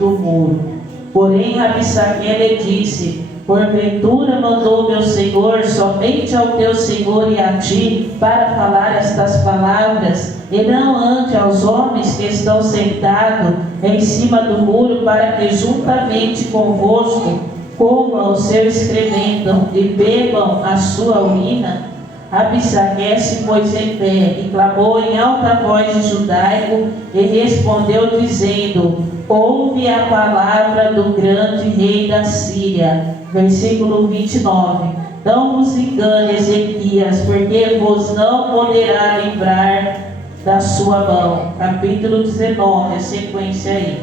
do muro. Porém Rabsaque lhe disse: porventura mandou meu Senhor somente ao teu Senhor e a ti para falar estas palavras, e não ante aos homens que estão sentados em cima do muro, para que juntamente convosco comam o seu excremento e bebam a sua urina? Rabsaque se pôs em pé e clamou em alta voz em judaico e respondeu dizendo: ouve a palavra do grande rei da Síria. Versículo 29. Não vos engane, Ezequias, porque vos não poderá livrar da sua mão. Capítulo 19, a sequência aí.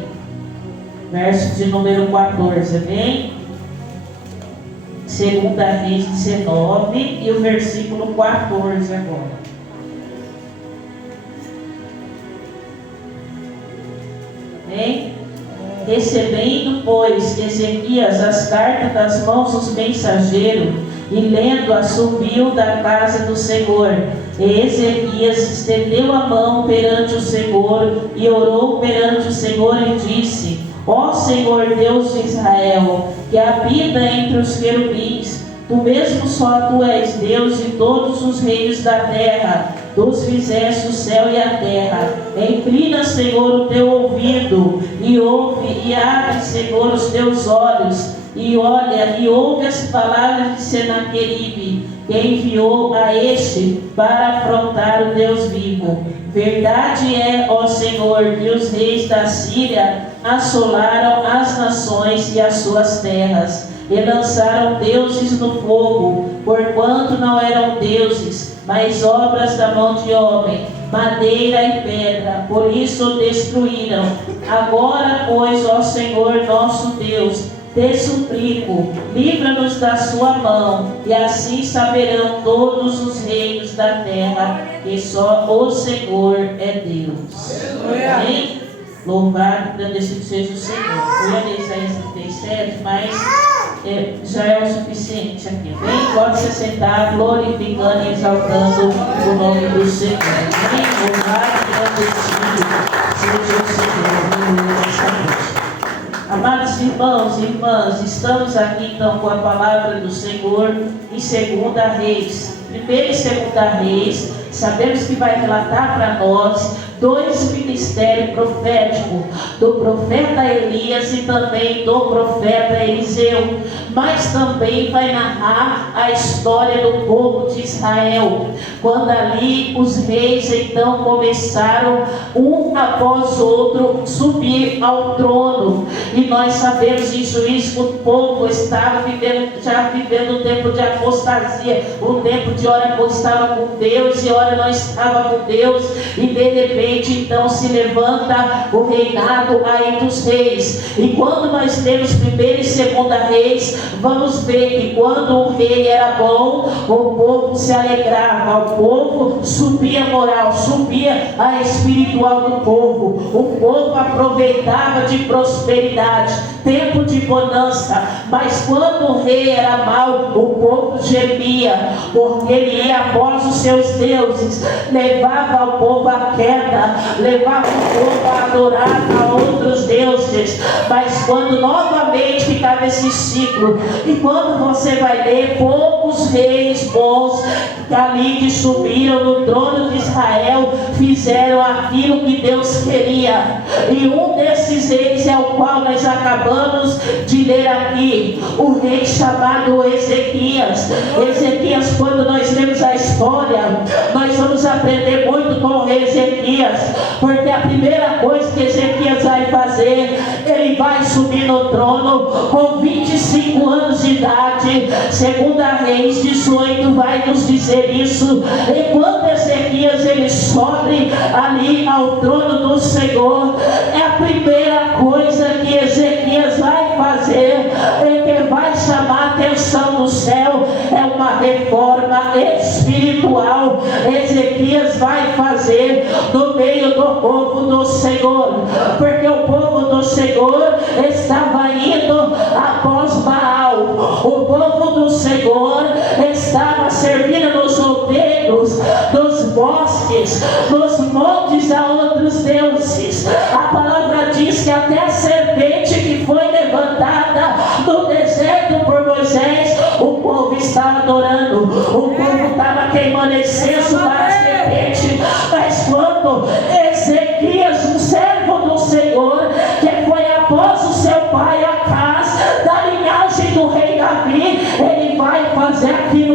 Verso de número 14, amém? 2 Reis 19 e o versículo 14 agora. Amém? Recebendo, pois, Ezequias as cartas das mãos dos mensageiros, e lendo-as, subiu da casa do Senhor. E Ezequias estendeu a mão perante o Senhor, e orou perante o Senhor, e disse: ó Senhor Deus de Israel, que habita entre os querubins, tu mesmo só tu és Deus de todos os reinos da terra, tu fizeste o céu e a terra. Inclina, Senhor, o teu ouvido, e ouve, e abre, Senhor, os teus olhos, e olha, e ouve as palavras de Senaqueribe, que enviou a este para afrontar o Deus vivo. Verdade é, ó Senhor, que os reis da Síria assolaram as nações e as suas terras, e lançaram deuses no fogo, porquanto não eram deuses, mas obras da mão de homem, madeira e pedra, por isso o destruíram. Agora, pois, ó Senhor nosso Deus, te suplico, livra-nos da sua mão, e assim saberão todos os reinos da terra que só o Senhor é Deus. Amém? Louvado e agradecido seja o Senhor. Eu ia ler Isaías 37, mas já é o suficiente aqui. Amém? Pode se sentar, glorificando e exaltando o nome do Senhor. Amém? Louvado e agradecido seja o Senhor. Nesta noite. Amados irmãos e irmãs, estamos aqui então com a palavra do Senhor em 2 Reis. 1 e 2 Reis, sabemos que vai relatar para nós dois ministérios proféticos, do profeta Elias e também do profeta Eliseu, mas também vai narrar a história do povo de Israel, quando ali os reis então começaram um após outro subir ao trono, e nós sabemos em Juízes que o povo estava já vivendo um tempo de apostasia, um tempo de hora estava com Deus e hora não estava com Deus, e de repente então se levanta o reinado aí dos reis. E quando nós temos 1 e 2 Reis, vamos ver que quando o rei era bom, o povo se alegrava, o povo subia a moral, subia a espiritual do povo, o povo aproveitava de prosperidade, tempo de bonança. Mas quando o rei era mau, o povo gemia, porque ele ia após os seus deuses, levava o povo à queda, levava o povo a adorar a outros deuses. Mas quando novamente ficava esse ciclo, e quando você vai ler, poucos reis bons ali que subiram no trono de Israel fizeram aquilo que Deus queria, e um desses reis é o qual nós acabamos de ler aqui, o rei chamado Ezequias. Ezequias, quando nós lemos a história, nós vamos aprender muito com o rei Ezequias, porque a primeira coisa que Ezequias vai fazer, ele vai subir no trono com 25 anos de idade. 2 Reis 18 vai nos dizer isso. E quando Ezequias ele sobe ali ao trono do Senhor, é a primeira coisa que Ezequias vai fazer, é que vai chamar a atenção do céu, é uma reforma espiritual. Ezequias vai fazer no meio do povo do Senhor, porque o povo do Senhor estava indo após Baal, o povo do Senhor estava servindo nos outeiros, nos bosques, nos montes a outros deuses. A palavra diz que até a serpente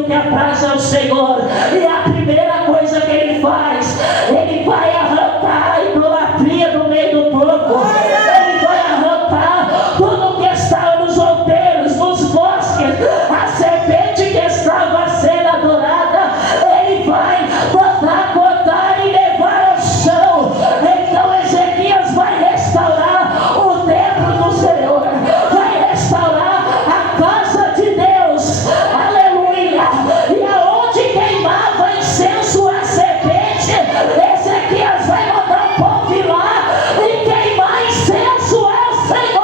aquilo que apraz ao Senhor. E a primeira coisa que Ele faz, Ele vai arrancar a idolatria do meio do povo. Ele vai arrancar tudo que estava nos outeiros, nos bosques, a serpente que estava sendo adorada. Ele vai mandar cortar e levar ao chão. Então Ezequias vai restaurar o templo do Senhor, vai restaurar a casa de Deus, aleluia. E aonde queimava incenso a serpente, Ezequias vai mandar o povo ir lá e queimar incenso ao Senhor.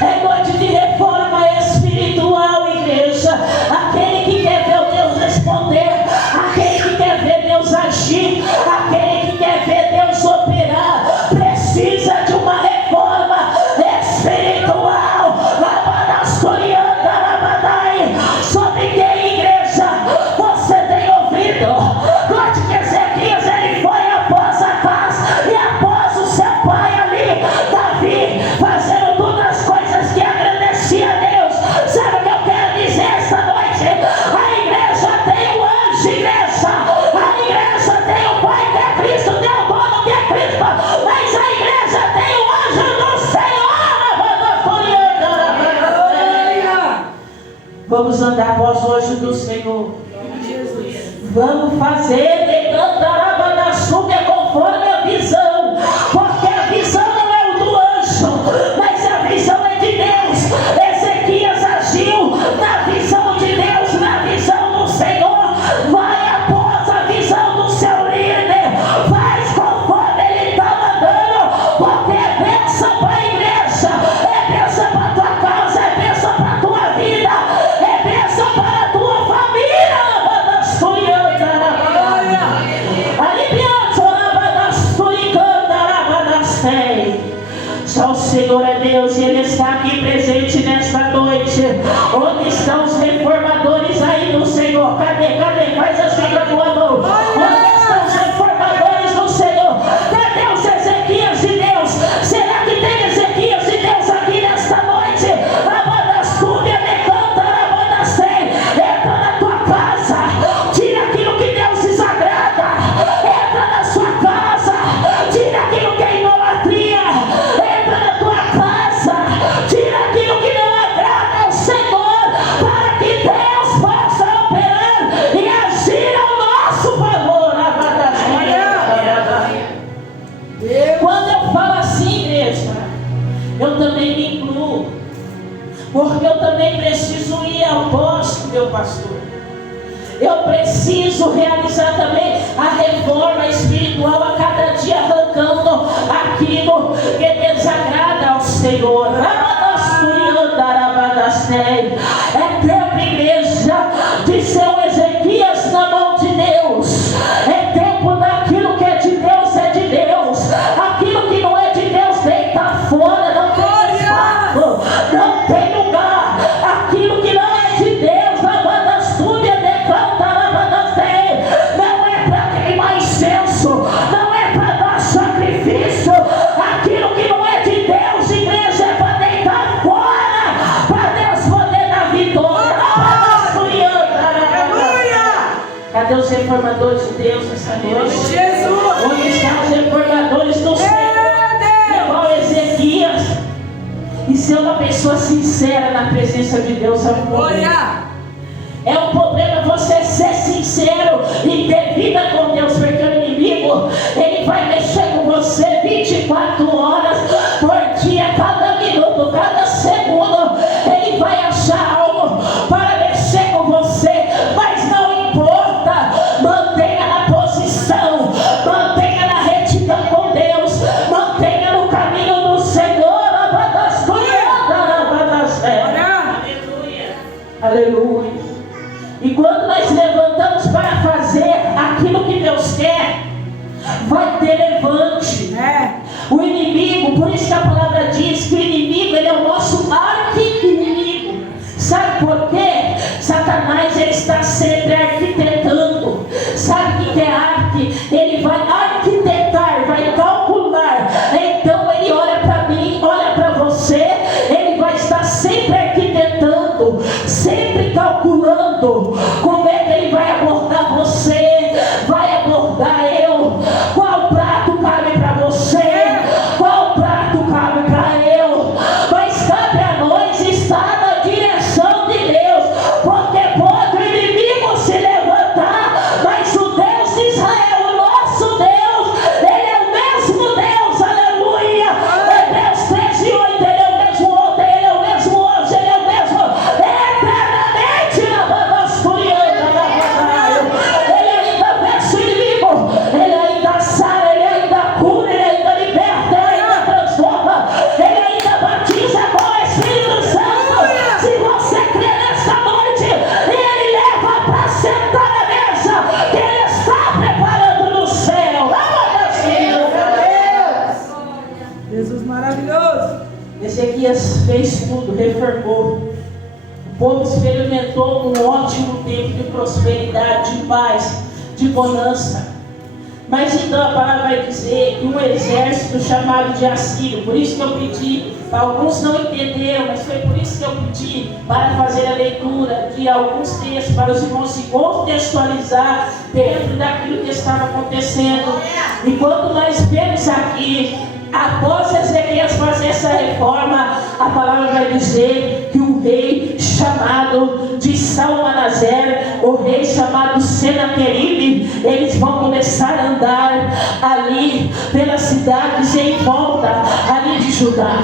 É noite de reforma espiritual, igreja. Aquele que quer ver o Deus responder, aquele que quer ver Deus agir, aquele que quer ver Deus operar, precisa de uma reforma espiritual. Sobre quem, igreja, você tem ouvido? Note que Ezequias, ele foi após a casa e após o seu pai ali, Davi, fazendo todas as coisas que agradeciam a Deus. Sabe o que eu quero dizer esta noite? A igreja tem o anjo, igreja. A igreja tem o Pai que é Cristo, tem o dono que é Cristo, mas a igreja tem o anjo do Senhor. Vamos andar após o anjo do Senhor. Vamos fazer de cantarabanaçúbia conforme a visão, porque a visão não é o do anjo, mas a visão é de Deus. Ezequias agiu na visão de Deus, na visão do Senhor. Vai após a visão do seu líder, faz conforme ele está mandando, porque é bênção para a igreja, é bênção para a tua casa, é bênção para a tua vida, é bênção para a tua família. Só o Senhor é Deus e Ele está aqui presente nesta noite. Onde estão os reformadores aí do Senhor? Cadê? Faz assim com a tua mão. Onde estão os reformadores do Senhor? Cadê os Ezequias de Deus? Será que tem Ezequias de Deus aqui nesta noite? Entra na tua casa, tira aquilo que Deus desagrada. Entra na sua casa, tira aquilo que é idolatria. Entra na tua casa, tira aquilo que não agrada ao Senhor, para que Deus possa operar e agir ao nosso favor. Quando eu falo assim, igreja, eu também me incluo, porque eu também preciso ir ao posto, meu pastor. Eu preciso realizar também a reforma espiritual a cada dia, arrancando aquilo que desagrada ao Senhor. É tempo, igreja, de ser um Ezequias na mão de Deus. É tempo daquilo que é de Deus, é de Deus. Aquilo que não é de Deus, deita fora, não tem espaço, não tem lugar. Aquilo que não é de Deus, não é para queimar incenso, não é para dar sacrifício. Aquilo que não é de Deus, igreja, é para deitar fora, para Deus poder dar vitória. Cadê os reformadores de Deus nessa noite? Onde estão os reformadores do Senhor? Igual Ezequias. E ser uma pessoa sincera na presença de Deus é um problema. É um problema você ser sincero e ter vida com Deus, porque o inimigo, ele vai mexer com você 24 horas por dia, cada minuto, cada segundo. Ele vai achar algo para mexer com você, mas não importa. Mantenha na posição, mantenha na retidão com Deus, mantenha no caminho do Senhor. Aleluia. E quando nós levantamos para fazer aquilo que Deus quer, vai ter levante. O inimigo, por isso que a palavra diz que o inimigo, ele é o nosso arqui-inimigo. Sabe por quê? Satanás, ele está sempre arquitetando. Sabe o que é arte? Ele vai arquitetar, vai calcular. Então ele olha para mim, olha para você, ele vai estar sempre arquitetando abordando. Como é que ele vai abordar você? Vai abordar eu. Qual prato cabe para você? Qual prato cabe para eu? Mas cabe a nós estar na direção de Deus, porque pode o inimigo se levantar, mas o Deus de Israel, o nosso Deus, Ele é o mesmo Deus, aleluia. Hebreus 13:8, Ele é o mesmo ontem, Ele é o mesmo hoje, Ele é o mesmo eternamente na Babasturiana, na batalha. Ele ainda vence o inimigo, Ele ainda sara, Ele ainda cura, Ele ainda liberta, Ele ainda transforma, Ele ainda batiza com o Espírito Santo. Se você crê nessa noite, Ele leva para sentar na mesa que Ele está preparando no céu. Jesus maravilhoso. Ezequias fez tudo, reformou. O povo experimentou um ótimo tempo de prosperidade, de paz, de bonança. Mas então a palavra vai dizer que um exército chamado de Assírio, por isso que eu pedi, alguns não entenderam, mas foi por isso que eu pedi para fazer a leitura de alguns textos, para os irmãos se contextualizar dentro daquilo que estava acontecendo. E quando nós vemos aqui, após Ezequias fazer essa reforma, a palavra vai dizer que o rei chamado de Salmanaser, o rei chamado Senaqueribe, eles vão começar a andar ali pelas cidades em volta ali de Judá.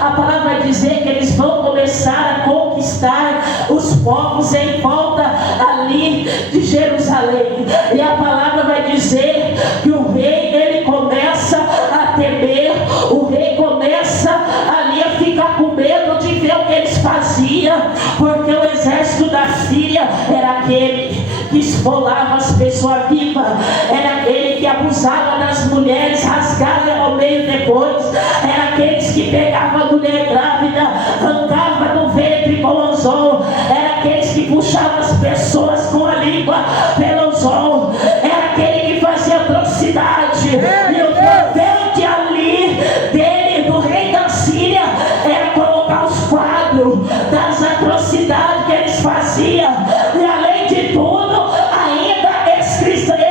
A palavra vai dizer que eles vão começar a conquistar os povos em volta ali de Jerusalém. E a palavra vai dizer que o rei, ele começa a temer, o rei começa ali a ficar com medo de ver o que eles faziam, porque o exército da Síria era aquele que esfolava as pessoas vivas, era aquele que abusava das mulheres, rasgava ao meio depois, era aqueles que pegavam a mulher grávida, arrancava do ventre com o anzol, era aqueles que puxavam as pessoas com a língua pelo anzol, era aquele que fazia atrocidade. E o rebelde ali dele, do rei da Síria, era colocar os quadros das atrocidades que eles faziam, e além de tudo ainda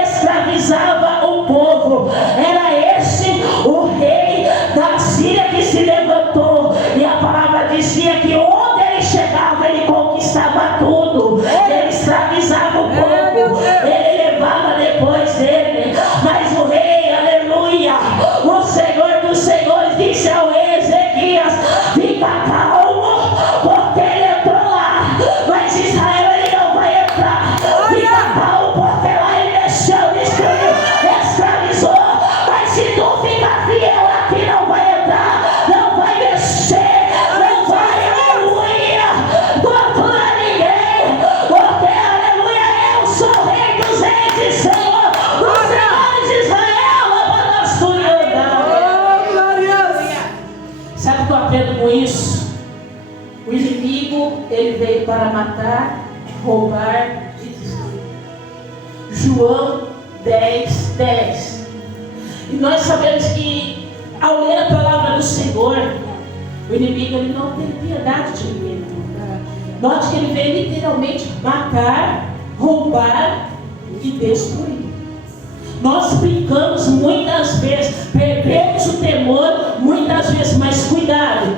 escravizava o povo. Era esse o rei da Síria que se levantou, e a palavra dizia que onde ele chegava ele conquistava tudo, ele escravizava o povo, ele levava depois dele. Mas o rei, aleluia, o Senhor dos Senhores disse ao rei Ezequias: fica calmo, porque ele entrou lá, mas Israel ele não vai entrar. Fica calmo, porque lá ele deixou, destruiu, escravizou. Mas se tu ficar fiel aqui, não vai entrar, não vai mexer, não vai, aleluia, torturar ninguém, porque, aleluia, eu sou o rei dos reis e Senhor dos senhores de Israel. Oh, glória. Sabe o que eu aprendo com isso? O inimigo, ele veio para matar, roubar e destruir. João 10:10. E nós sabemos que, ao ler a palavra do Senhor, o inimigo ele não tem piedade de ninguém. Note que ele veio literalmente matar, roubar e destruir. Nós brincamos muitas vezes, perdemos o temor muitas vezes, mas cuidado,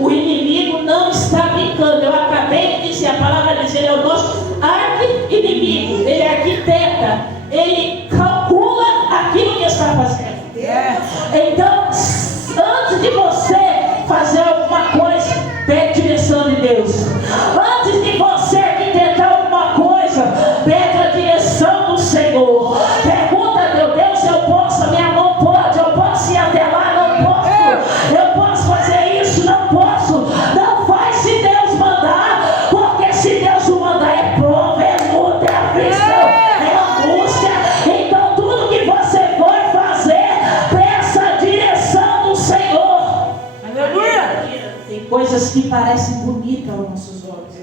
o inimigo não está brincando. Eu acabei de dizer, a palavra diz, ele é o nosso arqui-inimigo, ele arquiteta, ele calcula aquilo que está fazendo. Então, antes de você fazer alguma coisa, pede direção de Deus. Antes de você arquitetar alguma coisa, pede a direção do Senhor. Pergunta a Deus: eu posso? A minha mão pode? Eu posso ir até lá? Não posso. Eu posso fazer isso? Não posso. Não faz se Deus mandar, porque se Deus o mandar é prova, é luta, é aflição, é angústia. Então tudo que você for fazer, peça a direção do Senhor. Aleluia. Tem coisas que parecem bonitas aos nossos olhos,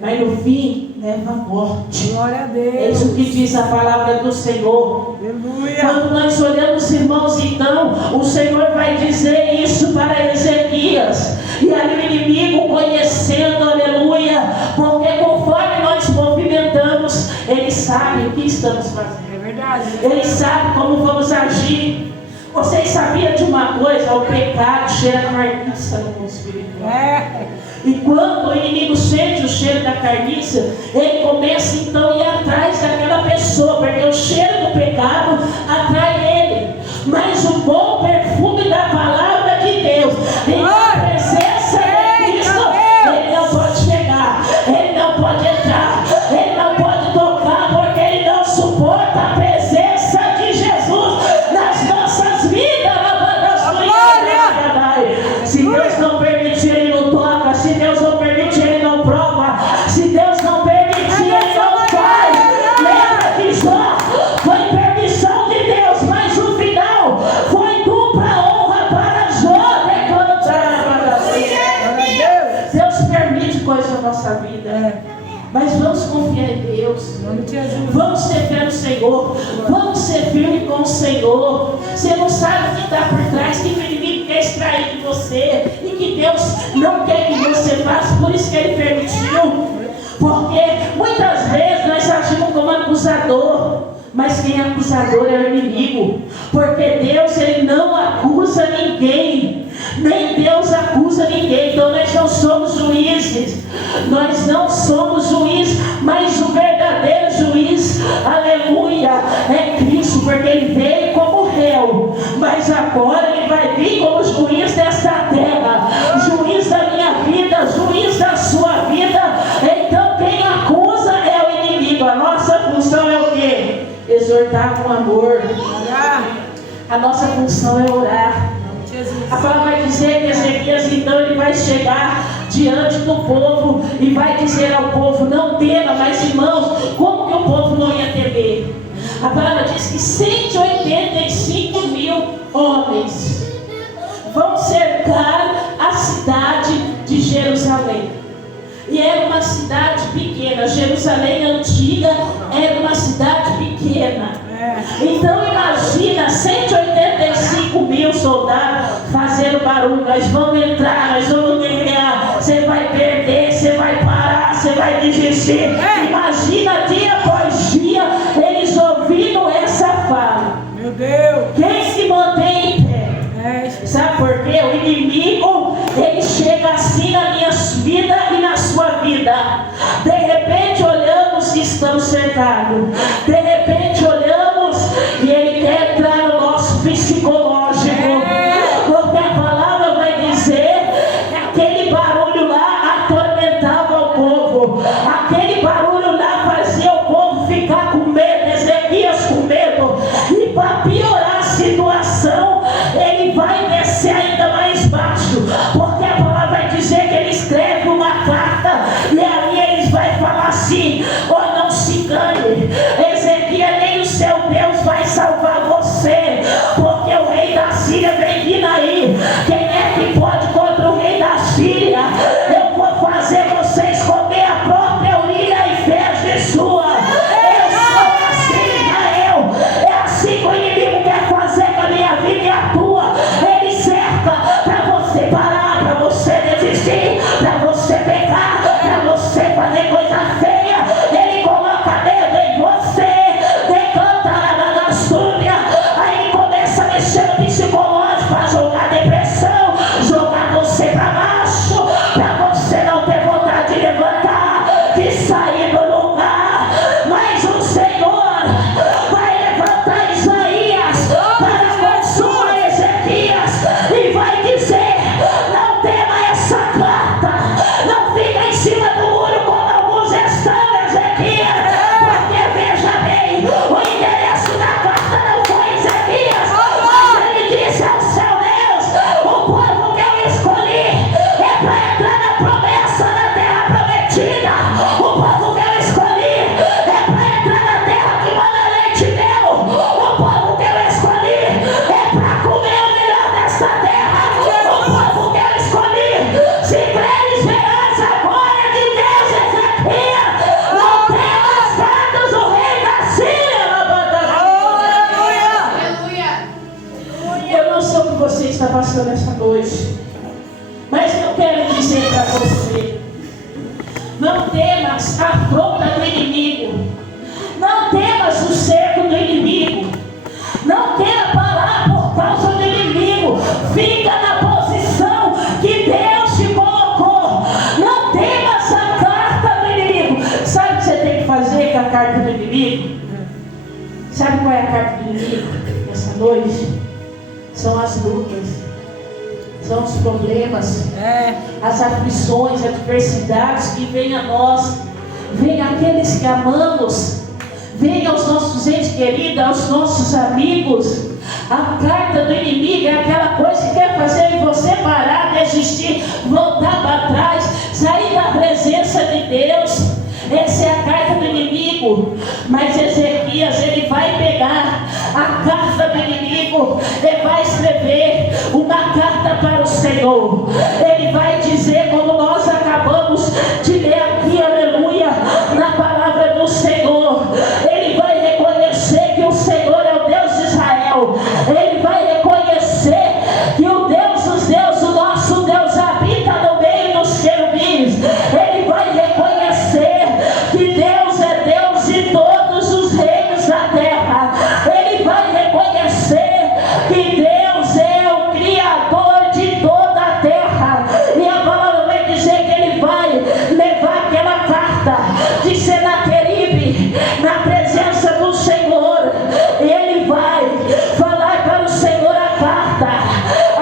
mas no fim leva à morte. Glória a Deus. É isso que diz a palavra do Senhor. Aleluia. Quando nós olhamos, irmãos, então o Senhor vai dizer isso para Ezequias. E ali o inimigo conhecendo, aleluia, porque conforme nós sabe o que estamos fazendo. É verdade. Ele sabe como vamos agir. Vocês sabiam de uma coisa? O pecado cheira carniça no mundo espiritual. E quando o inimigo sente o cheiro da carniça, ele começa então a ir atrás daquela pessoa, porque o cheiro do pecado atrai ele. Mas o bom perfume da palavra de Deus, em a presença de Cristo, ele não pode chegar, ele não pode entrar, ele não pode tocar, porque ele não suporta a presença de Jesus nas nossas vidas. Se Deus não permitir, ele não toca. Se Deus não permitir, ele não prova. Se Deus não permitir, ele não faz. Lembra que Jó foi permissão de Deus, mas o final foi dupla honra para Jó. Deus permite coisas na nossa vida, mas vamos confiar em Deus. Vamos ser fé no Senhor. Vamos ser firme com o Senhor. Você não sabe o que está por trás, que o inimigo quer extrair de você, e que Deus não quer que você faça. Por isso que Ele permitiu. Porque muitas vezes nós agimos como acusador, mas quem é acusador é o inimigo. Porque Deus, Ele não acusa ninguém. Nem Deus acusa ninguém. Então nós não somos juízes. Nós não somos juízes, mas o verdadeiro juiz, aleluia, é Cristo, porque Ele veio como réu, mas agora Ele vai vir como juiz desta terra, juiz da minha vida, juiz da sua vida. Então quem acusa é o inimigo. A nossa função é o quê? Exortar com amor. A nossa função é orar. A palavra vai dizer que Ezequias então ele vai chegar diante do povo e vai dizer ao povo: não tema. Mas irmãos, como que o povo não ia temer? A palavra diz que 185 mil homens vão cercar a cidade de Jerusalém. E era uma cidade pequena. Jerusalém antiga era uma cidade pequena. Então imagina 185 mil soldados fazendo barulho. Nós vamos entrar, nós vamos ganhar. Você vai perder, você vai parar, você vai desistir. Imagina dia após dia eles ouvindo essa fala. Meu Deus! Quem se mantém em pé? Sabe por quê? O inimigo, ele chega assim na minha vida e na sua vida. De repente olhamos e estamos cercados. De repente olhamos e ele quer entrar no nosso psicológico. Porque a palavra vai dizer que aquele barulho lá atormentava o povo. Aquele barulho lá fazia o povo ficar com medo. Ezequias com medo. E para piorar a situação, ele vai descer ainda mais baixo. Porque a palavra vai dizer que ele escreve uma carta e ali eles vai falar assim: oh, não se engane, Ezequias, nem o seu Deus vai salvar você, porque o rei da Síria vem vindo aí. Quem é que pode contra o rei da Síria? Eu vou fazer vocês comer a própria urina e fezes sua. Eu sou assim, Israel. É assim que o inimigo quer fazer com a minha vida e a tua. Ele cerca para você parar, para você desistir, para você pecar, para você fazer coisa feia. Ele coloca medo em você, decanta na súria. Aí ele começa a mexer no psicológico para jogar depressão, jogar você para baixo, para você não ter vontade de levantar, de sair do lugar. Mas o Senhor vai levantar Isaías para consolar Ezequias e vai dizer: não tema essa carta, não fica em cima do muro como alguns estão, Ezequias, porque veja bem, o endereço da carta não foi Ezequias, mas ele disse ao seu Deus: o povo que eu escolhi é para entrar na promessa da terra prometida. O povo que eu escolhi é para entrar na terra que manda leite e mel. O povo que eu escolhi é para comer o melhor dessa terra. O povo que eu escolhi, se creres verás a glória de Deus, Ezequias. Não temas cartas do rei da Síria. Eu não sei o que você está passando essa noite, mas eu quero dizer para você: não temas a afronta do inimigo. Não Não temas o cerco do inimigo. Não queira parar por causa do inimigo. Fica na posição que Deus te colocou. Não temas a carta do inimigo. Sabe o que você tem que fazer com a carta do inimigo? Sabe qual é a carta do inimigo nessa noite? São as lutas, são os problemas, as aflições, as adversidades que vêm a nós. Vem aqueles que amamos, vem aos nossos entes queridos, aos nossos amigos. A carta do inimigo é aquela coisa que quer fazer você parar, desistir, voltar para trás, sair da presença de Deus. Essa é a carta do inimigo. Mas Ezequias, ele vai pegar a carta do inimigo, ele vai escrever uma carta para o Senhor. Ele vai dizer, como nós acabamos de ler aqui, aleluia, na palavra do Senhor. Ele vai reconhecer que o Senhor é o Deus de Israel. Ele vai reconhecer que o Deus dos deuses, o nosso Deus, habita no meio dos querubins. Ele vai reconhecer que Deus é Deus de todos os reinos da terra. Ele vai reconhecer que Deus é o Criador de toda a terra. E a palavra vai dizer que ele vai levar aquela carta de Senaqueribe na presença do Senhor. Ele vai falar para o Senhor a carta.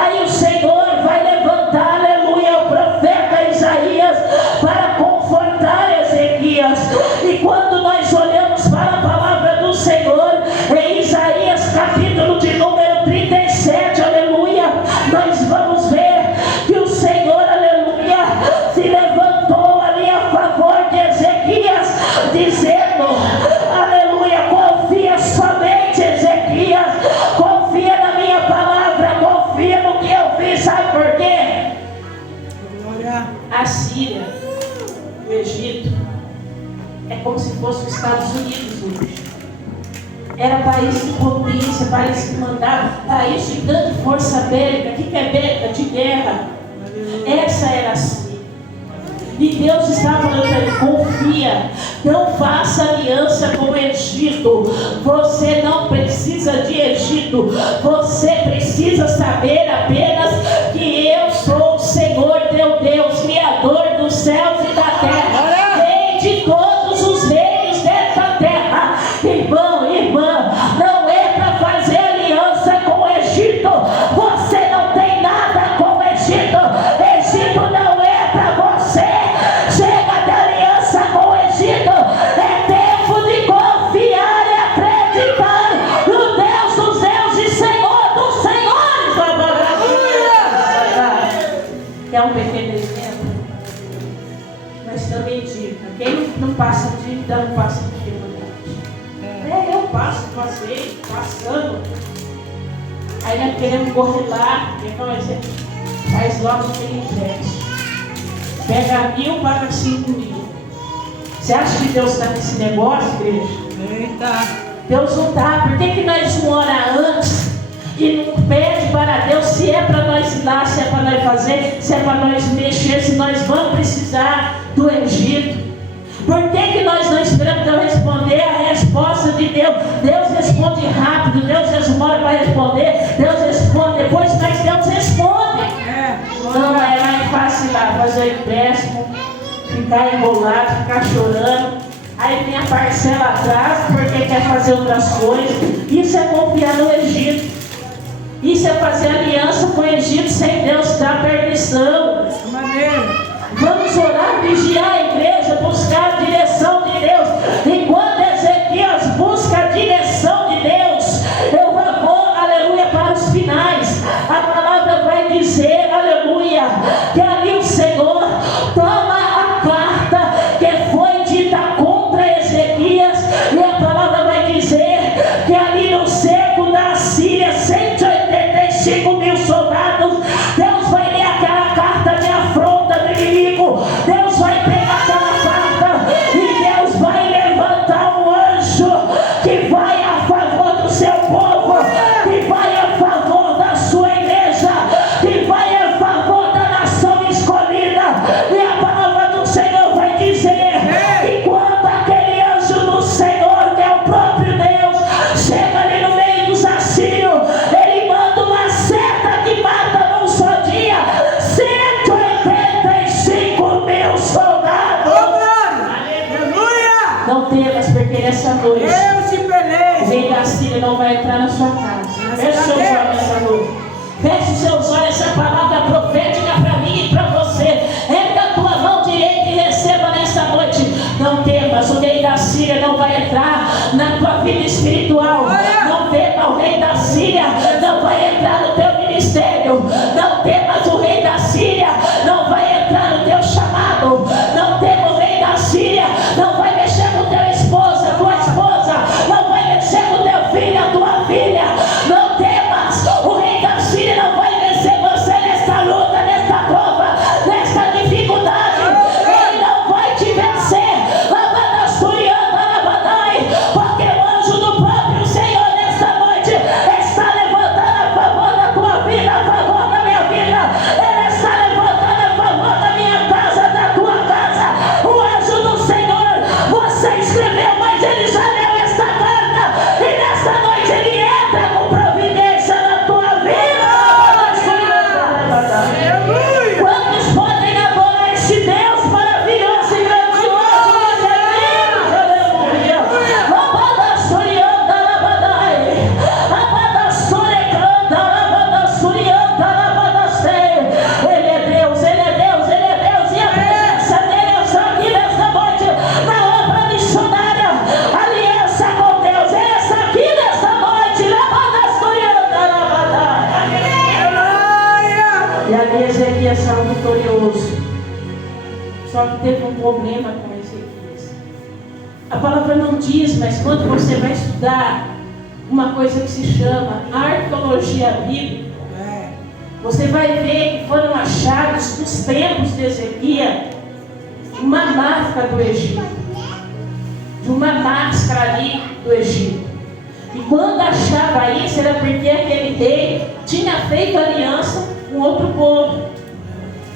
Aí o Senhor vai levantar, aleluia, o profeta Isaías para confortar Ezequias. E quando nós olhamos para a palavra do Senhor, em Isaías capítulo de número 37, aleluia, nós vamos ver que o Senhor, aleluia, se levantou ali a favor de Ezequias, dizendo, aleluia, confia somente, Ezequias, confia na minha palavra, confia no que eu fiz. Sabe por quê? A Síria, o Egito, é como se fosse os Estados Unidos hoje. Era país de potência, país que mandava, país de grande força bélica. O que é bélica? De guerra. Essa era a Síria. E Deus estava falando para ele, confia, não faça aliança com o Egito. Você não precisa de Egito. Você precisa saber apenas que eu sou o Senhor teu Deus, Criador dos céus e da terra, Rei de todos os reinos desta terra. Irmão, irmã, não é para fazer aliança com o Egito. Você não tem nada com o Egito. Egito não é para você. Chega de aliança com o Egito. É tempo de confiar e acreditar no Deus dos deuses, Senhor dos senhores. É um pequeno exemplo, mas também digo, quem não passa dívida não passa dificuldade. Eu passei, passando. Aí nós queremos correr lá, faz logo aquele crédito. Pega 1.000, paga 5.000. Você acha que Deus está nesse negócio, igreja? Eita! Deus não está. Por que nós não oramos antes e não pede para Deus se é para nós ir lá, se é para nós fazer, se é para nós mexer, se nós vamos precisar do Egito? Por que nós não esperamos Deus responder a resposta de Deus? Deus responde rápido, Deus demora para responder, Deus responde depois, mas Deus responde. Não é mais fácil lá fazer empréstimo, ficar enrolado, ficar chorando. Aí vem a parcela atrás porque quer fazer outras coisas. Isso é confiar no Egito. Isso é fazer aliança com o Egito sem Deus dar permissão. Vamos orar, vigiar a igreja, buscar a direção de Deus. Enquanto Ezequias busca a direção de Deus, eu vou, aleluia, para os finais. A palavra vai dizer, aleluia, que ali o Senhor toma a carta que foi dita contra Ezequias, e a palavra vai dizer que ali no cerco da Síria, 185.000 soldados, Deus vai ler aquela carta noite. Eu te O pelejo. rei da Síria não vai entrar na sua casa. Feche seus olhos nessa noite. Feche seus olhos, essa palavra profética para mim e para você. Erga a tua mão direita e receba nessa noite. Não temas, o rei da Síria não vai entrar na tua vida espiritual. Não temas, o rei da Síria não vai entrar no teu ministério. Não temas, o rei da Síria não vai entrar no teu chamado. Não temas, o rei da Síria não vai mexer com teu esposa, tua esposa. Não vai mexer com teu filho, a tua filha. Não temas, o rei da Síria não vai vencer você nesta luta, nesta prova, nesta dificuldade. Ele não vai te vencer. Porque o anjo do próprio Senhor nesta noite está levantando a favor da tua vida, a favor da minha vida. Ele está levantando a favor da minha casa, da tua casa. O anjo do Senhor, você escreveu, mas ele já leu esta carta. E nesta noite ele entra com providência na tua vida. Quantos podem adorar este Deus maravilhoso e grandioso? Aleluia. Ele é Deus, Ele é Deus, Ele é Deus. E a presença dele está aqui nesta noite, na obra missionária, aliança com Deus. Ele está aqui nesta noite. E ali Ezequias saiu vitorioso. Só que teve um problema com Ezequias. A palavra não diz, mas quando você vai estudar uma coisa que se chama arqueologia bíblica, você vai ver que foram achados nos tempos de Ezequias uma marca do Egito, de uma máscara ali do Egito. E quando achava isso, era porque aquele rei tinha feito aliança com outro povo.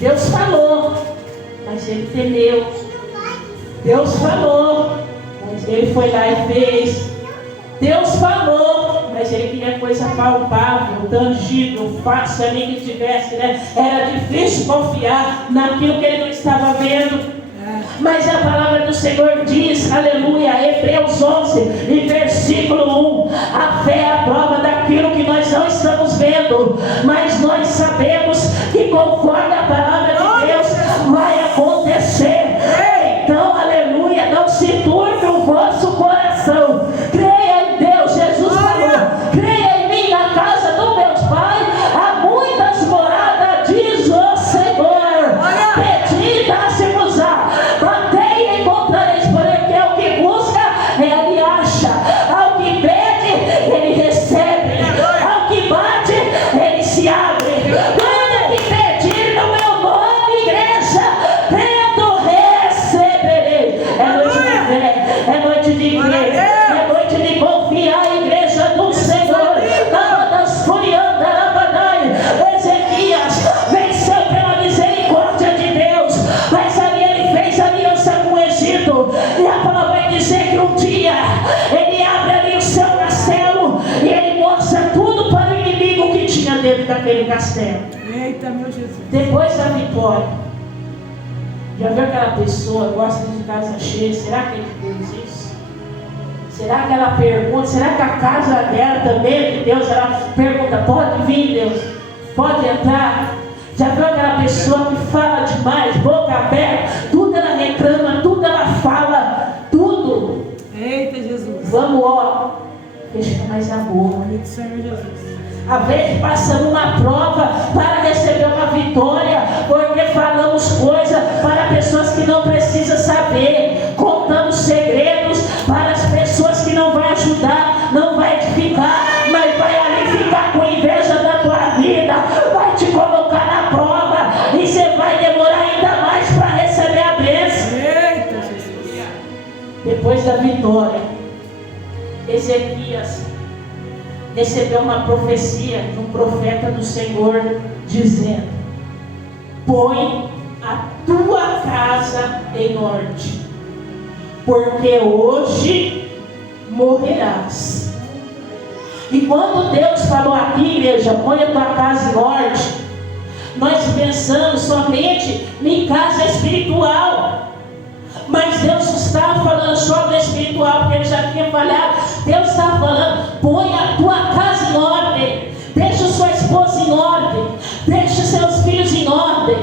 Deus falou, mas ele temeu. Deus falou, mas ele foi lá e fez. Deus falou, mas ele queria coisa palpável, tangível, fácil ali que tivesse, né? Era difícil confiar naquilo que ele não estava vendo. Mas a palavra do Senhor diz, aleluia, Hebreus 11 e versículo 1, a fé é a prova daquilo que nós não estamos vendo, mas nós sabemos que conforme a palavra de Deus vai acontecer. Então, aleluia, não se turbe o vosso coração, creia em Deus. Jesus falou, creia em mim, na casa do meu Pai há muitas moradas, diz o Senhor. Pedi, dá-se-vos-á, batei e encontrareis, porque o que busca, ele acha, ao que pede, ele recebe, ao que bate, ele se abre. Tudo que pedir no meu nome, igreja, tendo receberei. É noite de fé, é noite de crer, é noite de confiar, igreja do Senhor. Ezequias venceu pela misericórdia de Deus, mas ali ele fez aliança com o Egito. E a palavra vai dizer que um dia ele abre ali o seu castelo e ele mostra tudo para o inimigo que tinha dentro daquele castelo. Eita, meu Jesus. Depois da vitória, já viu aquela pessoa que gosta de casa cheia? Será que ele fez isso? Será que ela pergunta? Será que a casa dela também é de Deus? Ela pergunta, pode vir, Deus? Pode entrar? Já viu aquela pessoa que fala demais, boca aberta? Tudo ela reclama, tudo ela fala, tudo. Eita, Jesus. Vamos, ó, deixa mais amor. Amigo do Senhor Jesus. Às vezes passamos uma prova para receber uma vitória, porque falamos coisas para pessoas que não precisam saber, contamos segredos para as pessoas que não vai ajudar, não vai edificar, mas vai ali ficar com inveja da tua vida, vai te colocar na prova e você vai demorar ainda mais para receber a bênção. Eita, Jesus. Depois da vitória, Ezequias recebeu uma profecia de um profeta do Senhor dizendo: põe a tua casa em ordem, porque hoje morrerás. E quando Deus falou aqui, igreja, põe a tua casa em ordem, nós pensamos somente em casa espiritual, mas Deus está falando sobre o espiritual. espiritual, porque ele já tinha falhado. Deus está falando: põe a tua casa em ordem, deixa sua esposa em ordem, deixa seus filhos em ordem,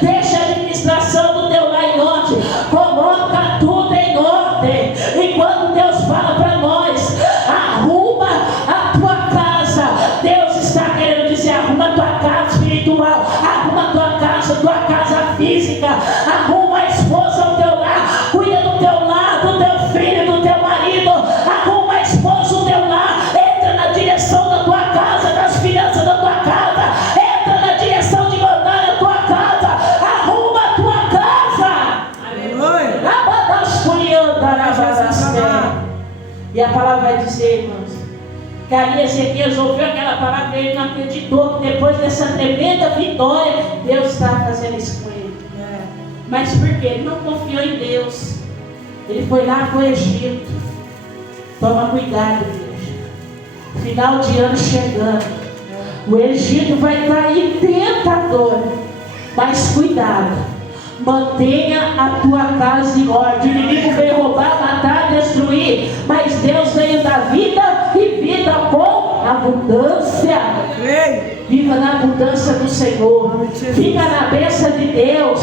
deixa a administração do teu lar em ordem, coloca tudo em ordem. E quando Deus fala para nós: arruma a tua casa, Deus está querendo dizer: arruma a tua casa espiritual, arruma a tua casa física, arruma a esposa ao teu lar, cuida do teu lar, do teu filho, do teu marido, arruma a esposa ao teu lar, entra na direção da tua casa, das finanças da tua casa, entra na direção de mandar a tua casa, arruma a tua casa. Aleluia. E a palavra vai dizer, irmãos, que ali Ezequias ouviu aquela palavra e ele não acreditou que depois dessa tremenda vitória, Deus estava fazendo isso com ele. Mas por quê? Ele não confiou em Deus. Ele foi lá para o Egito. Toma cuidado, igreja. Final de ano chegando. O Egito vai cair tentador. Mas cuidado. Mantenha a tua casa em ordem. O inimigo veio roubar, matar, destruir. Mas Deus veio dar vida e vida com abundância. Viva na abundância do Senhor. Fica na bênção de Deus.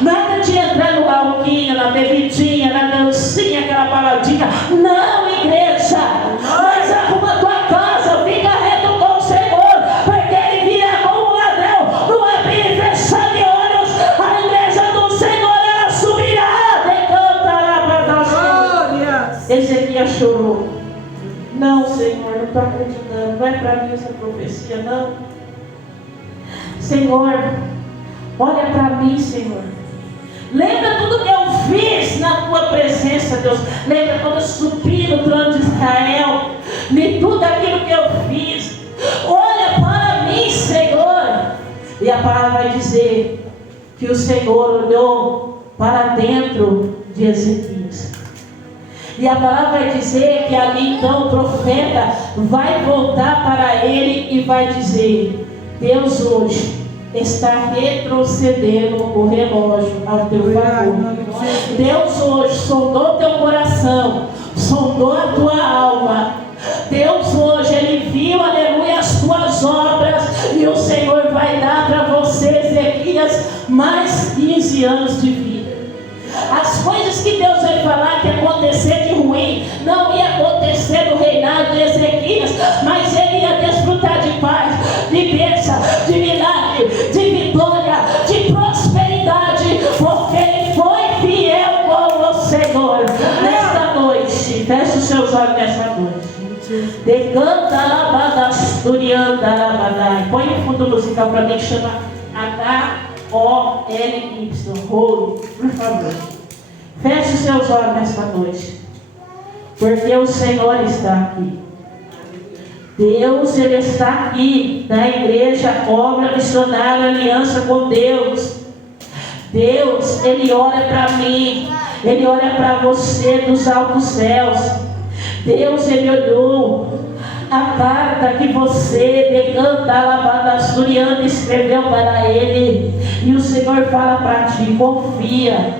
Nada de entrar no alquinho, na bebidinha, na dancinha, aquela baladinha. Não, igreja. Mas arruma a tua casa. Fica reto com o Senhor. Porque Ele virá como um ladrão. No abrir e fechar de olhos. A igreja do Senhor, ela subirá. Decantará para nós. Ezequias chorou. Não, Senhor, não estou acreditando. Não é para mim essa profecia, não. Senhor, olha para mim, Senhor. Lembra tudo que eu fiz na tua presença, Deus. Lembra quando eu subi no trono de Israel. De tudo aquilo que eu fiz. Olha para mim, Senhor. E a palavra vai dizer que o Senhor olhou para dentro de Ezequias. E a palavra vai dizer que ali então o profeta vai voltar para ele e vai dizer: Deus hoje está retrocedendo o relógio ao teu favor. Deus hoje sondou teu coração, sondou a tua alma. Deus hoje, Ele viu, aleluia, as tuas obras. E o Senhor vai dar para você, Ezequias, mais 15 anos de vida. As coisas que Deus vai falar que ia acontecer de ruim, não ia acontecer no reinado de Ezequias, mas ele ia desfrutar de paz, de bênção, de milagre, de vitória, de prosperidade, porque ele foi fiel com o Senhor. Nesta noite, feche os seus olhos nesta noite. Decanta labadasturianda labadai. Põe um fundo musical para mim que chama H-O-L-Y, Holy, por favor. Feche os seus olhos nesta noite, porque o Senhor está aqui. Deus, Ele está aqui na igreja, obra missionária, aliança com Deus. Deus, Ele olha para mim, Ele olha para você dos altos céus. Deus, Ele olhou a carta que você, Decanta Labadasturiana, escreveu para Ele. E o Senhor fala para ti: confia,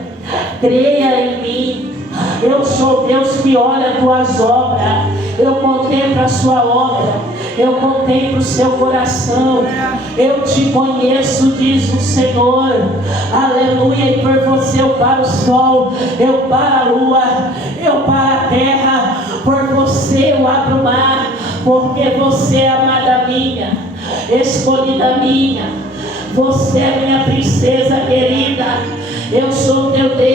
creia em mim. Eu sou Deus que olha as tuas obras. Eu contemplo a sua obra. Eu contemplo o seu coração. Eu te conheço, diz o Senhor. Aleluia. E por você eu paro o sol, eu paro a lua, eu paro a terra. Por você eu abro o mar. Porque você é amada minha, escolhida minha. Você é minha princesa querida. Eu sou teu Deus.